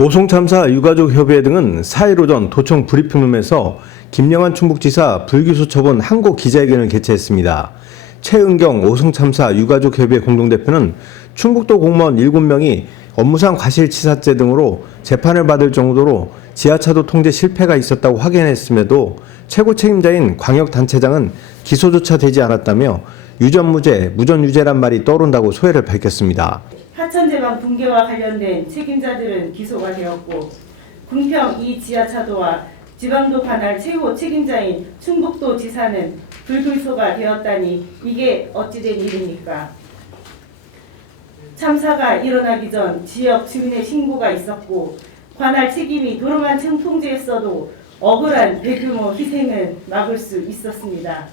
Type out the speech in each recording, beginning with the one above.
오송 참사 유가족 협의회 등은 4일 오전 도청 브리핑룸에서 김영환 충북지사 불기소 처분 항고 기자회견을 개최했습니다. 최은경 오송 참사 유가족 협의회 공동대표는 충북도 공무원 7명이 업무상 과실치사죄 등으로 재판을 받을 정도로 지하차도 통제 실패가 있었다고 확인했음에도 최고 책임자인 광역단체장은 기소조차 되지 않았다며 유전무죄, 무전유죄란 말이 떠오른다고 소회를 밝혔습니다. 하천제방 붕괴와 관련된 책임자들은 기소가 되었고 궁평 2 지하차도와 지방도 관할 최고 책임자인 충북도 지사는 불기소가 되었다니 이게 어찌된 일입니까? 참사가 일어나기 전 지역 주민의 신고가 있었고 관할 책임이 도로만 통제했어도 억울한 대규모 희생은 막을 수 있었습니다.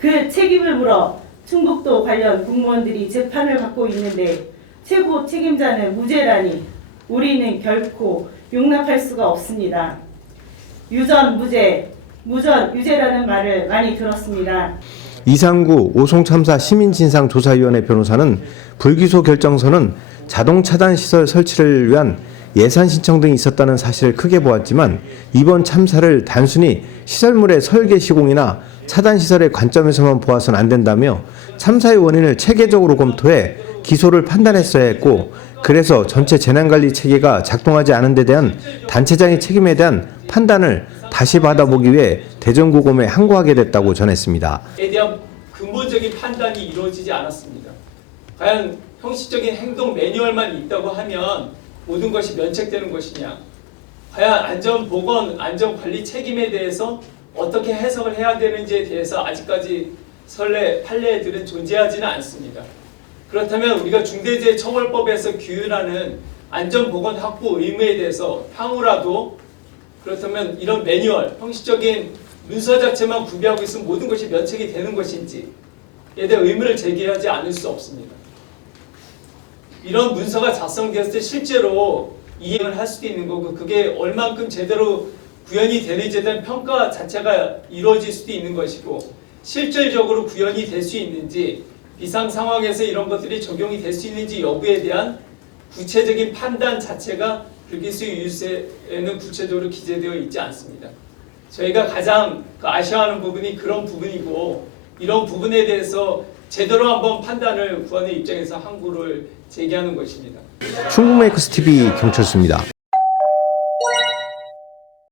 그 책임을 물어 충북도 관련 공무원들이 재판을 받고 있는데 최고 책임자는 무죄라니 우리는 결코 용납할 수가 없습니다. 유전 무죄, 무전 유죄라는 말을 많이 들었습니다. 이상구 오송참사 시민진상조사위원회 변호사는 불기소 결정서는 자동 차단 시설 설치를 위한 예산 신청 등이 있었다는 사실을 크게 보았지만 이번 참사를 단순히 시설물의 설계 시공이나 차단 시설의 관점에서만 보아서는 안 된다며 참사의 원인을 체계적으로 검토해 기소를 판단했어야 했고 그래서 전체 재난관리 체계가 작동하지 않은 데 대한 단체장의 책임에 대한 판단을 다시 받아보기 위해 대전고검에 항고하게 됐다고 전했습니다. 에 대한 근본적인 판단이 이루어지지 않았습니다. 과연 형식적인 행동 매뉴얼만 있다고 하면 모든 것이 면책되는 것이냐? 과연 안전보건, 안전관리 책임에 대해서 어떻게 해석을 해야 되는지에 대해서 아직까지 판례들은 존재하지는 않습니다. 그렇다면 우리가 중대재해처벌법에서 규율하는 안전보건 확보 의무에 대해서 향후라도 그렇다면 이런 매뉴얼, 형식적인 문서 자체만 구비하고 있으면 모든 것이 면책이 되는 것인지에 대한 의문을 제기하지 않을 수 없습니다. 이런 문서가 작성되었을 때 실제로 이행을 할 수도 있는 거고 그게 얼만큼 제대로 구현이 되는지에 대한 평가 자체가 이루어질 수도 있는 것이고 실질적으로 구현이 될 수 있는지 비상 상황에서 이런 것들이 적용이 될 수 있는지 여부에 대한 구체적인 판단 자체가 불기소 유죄에는 구체적으로 기재되어 있지 않습니다. 저희가 가장 아쉬워하는 부분이 그런 부분이고 이런 부분에 대해서 제대로 한번 판단을 구하는 입장에서 항고를 제기하는 것입니다. 충북메이커스 TV 경철수입니다.